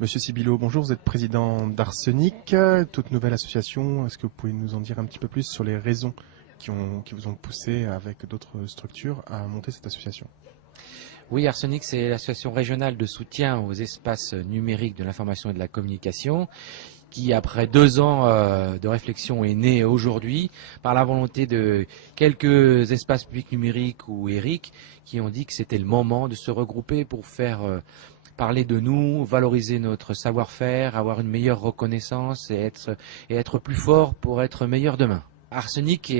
Monsieur Sibilo, bonjour, vous êtes président d'Arsenic, toute nouvelle association. Est-ce que vous pouvez nous en dire un petit peu plus sur les raisons qui vous ont poussé, avec d'autres structures, à monter cette association? Oui, Arsenic, c'est l'association régionale de soutien aux espaces numériques de l'information et de la communication qui, après 2 ans de réflexion, est née aujourd'hui par la volonté de quelques espaces publics numériques ou ERIC qui ont dit que c'était le moment de se regrouper pour faire parler de nous, valoriser notre savoir-faire, avoir une meilleure reconnaissance et être plus fort pour être meilleur demain. Arsenic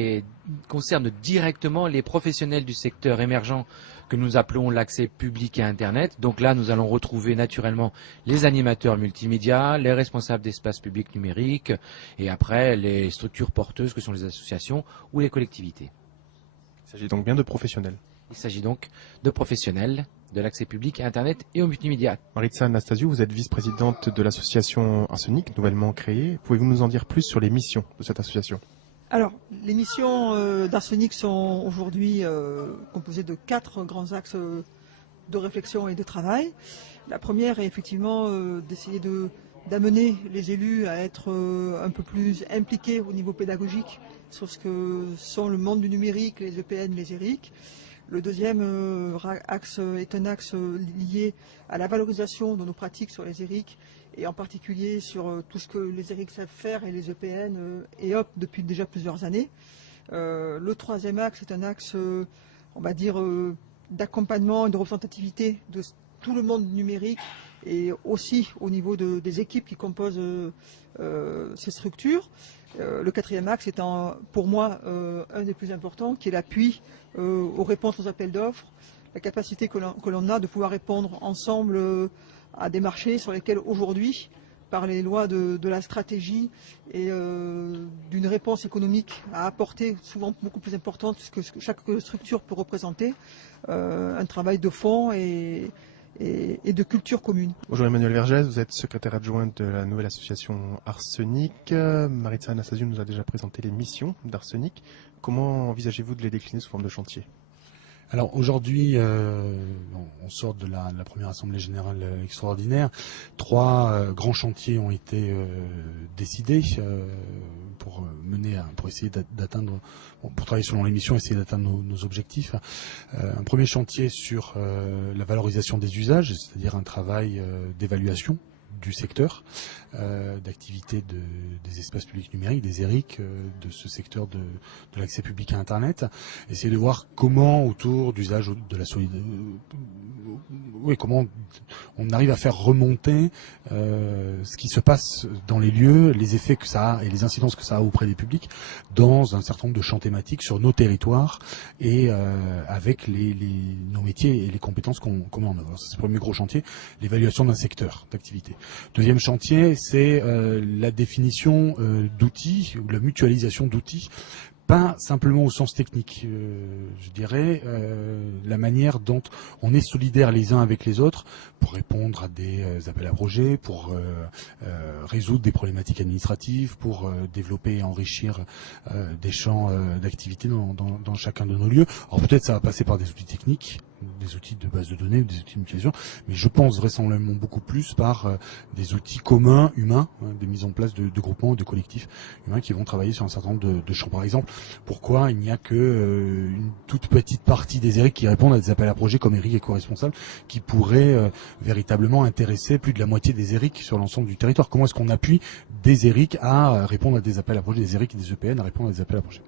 concerne directement les professionnels du secteur émergent que nous appelons l'accès public à Internet. Donc là, nous allons retrouver naturellement les animateurs multimédia, les responsables d'espaces publics numériques et après les structures porteuses que sont les associations ou les collectivités. Il s'agit donc bien de professionnels. Il s'agit donc de professionnels de l'accès public à Internet et aux multimédia. Maritza Anastasiou, vous êtes vice-présidente de l'association Arsenic, nouvellement créée. Pouvez-vous nous en dire plus sur les missions de cette association? Alors, les missions d'Arsenic sont aujourd'hui composées de 4 grands axes de réflexion et de travail. La première est effectivement d'essayer d'amener les élus à être un peu plus impliqués au niveau pédagogique sur ce que sont le monde du numérique, les EPN, les ERIC. Le deuxième axe est un axe lié à la valorisation de nos pratiques sur les ERIC et en particulier sur tout ce que les ERIC savent faire et les EPN et hop depuis déjà plusieurs années. Le troisième axe est un axe, on va dire, d'accompagnement et de représentativité de tout le monde numérique et aussi au niveau des équipes qui composent ces structures. Le quatrième axe étant pour moi un des plus importants, qui est l'appui aux réponses aux appels d'offres, la capacité que l'on a de pouvoir répondre ensemble à des marchés sur lesquels aujourd'hui, par les lois de la stratégie et d'une réponse économique à apporter souvent beaucoup plus importante que ce que chaque structure peut représenter, un travail de fond et de culture commune. Bonjour Emmanuel Vergès, vous êtes secrétaire adjointe de la nouvelle association Arsenic. Maritza Anastasiou nous a déjà présenté les missions d'Arsenic. Comment envisagez-vous de les décliner sous forme de chantier? Alors aujourd'hui, on sort de la première assemblée générale extraordinaire. 3 grands chantiers ont été décidés pour essayer d'atteindre, pour travailler selon les missions, essayer d'atteindre nos objectifs. Un premier chantier sur la valorisation des usages, c'est-à-dire un travail d'évaluation du secteur, d'activité des espaces publics numériques, des ERIC, de ce secteur de l'accès public à Internet, essayer de voir comment autour d'usage de la solidarité, comment on arrive à faire remonter ce qui se passe dans les lieux, les effets que ça a et les incidences que ça a auprès des publics dans un certain nombre de champs thématiques sur nos territoires et avec nos métiers et les compétences qu'on met en œuvre. C'est le premier gros chantier, l'évaluation d'un secteur d'activité. Deuxième chantier, c'est la définition d'outils, ou la mutualisation d'outils, pas simplement au sens technique, je dirais, la manière dont on est solidaires les uns avec les autres pour répondre à des appels à projets, pour résoudre des problématiques administratives, pour développer et enrichir des champs d'activité dans chacun de nos lieux. Alors peut-être ça va passer par des outils techniques, des outils de base de données ou des outils de mutualisation, mais je pense vraisemblablement beaucoup plus par des outils communs, humains, des mises en place de groupements ou de collectifs humains qui vont travailler sur un certain nombre de champs. Par exemple, pourquoi il n'y a que une toute petite partie des ERIC qui répondent à des appels à projets comme ERIC éco-responsable qui pourraient véritablement intéresser plus de la moitié des ERIC sur l'ensemble du territoire? Comment est-ce qu'on appuie des ERIC à répondre à des appels à projets, des ERIC et des EPN à répondre à des appels à projets?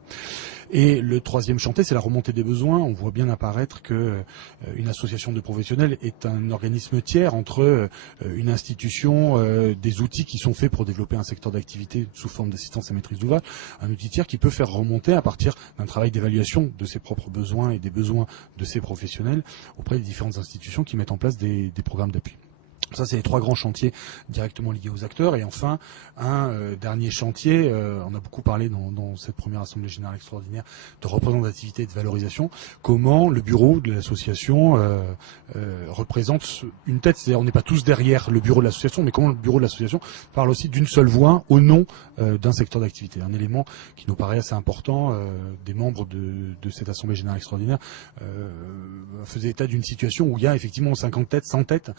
Et le troisième chantier, c'est la remontée des besoins. On voit bien apparaître que une association de professionnels est un organisme tiers entre une institution, des outils qui sont faits pour développer un secteur d'activité sous forme d'assistance à maîtrise d'ouvrage, un outil tiers qui peut faire remonter à partir d'un travail d'évaluation de ses propres besoins et des besoins de ses professionnels auprès des différentes institutions qui mettent en place des programmes d'appui. Ça, c'est les 3 grands chantiers directement liés aux acteurs. Et enfin, un dernier chantier, on a beaucoup parlé dans cette première Assemblée Générale Extraordinaire de représentativité et de valorisation, comment le bureau de l'association représente une tête, c'est-à-dire on n'est pas tous derrière le bureau de l'association, mais comment le bureau de l'association parle aussi d'une seule voix au nom d'un secteur d'activité. Un élément qui nous paraît assez important, des membres de cette Assemblée Générale Extraordinaire faisait état d'une situation où il y a effectivement 50 têtes, 100 têtes,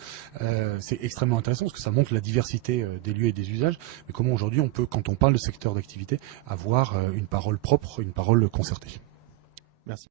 c'est extrêmement intéressant parce que ça montre la diversité des lieux et des usages, mais comment aujourd'hui on peut, quand on parle de secteur d'activité, avoir une parole propre, une parole concertée. Merci.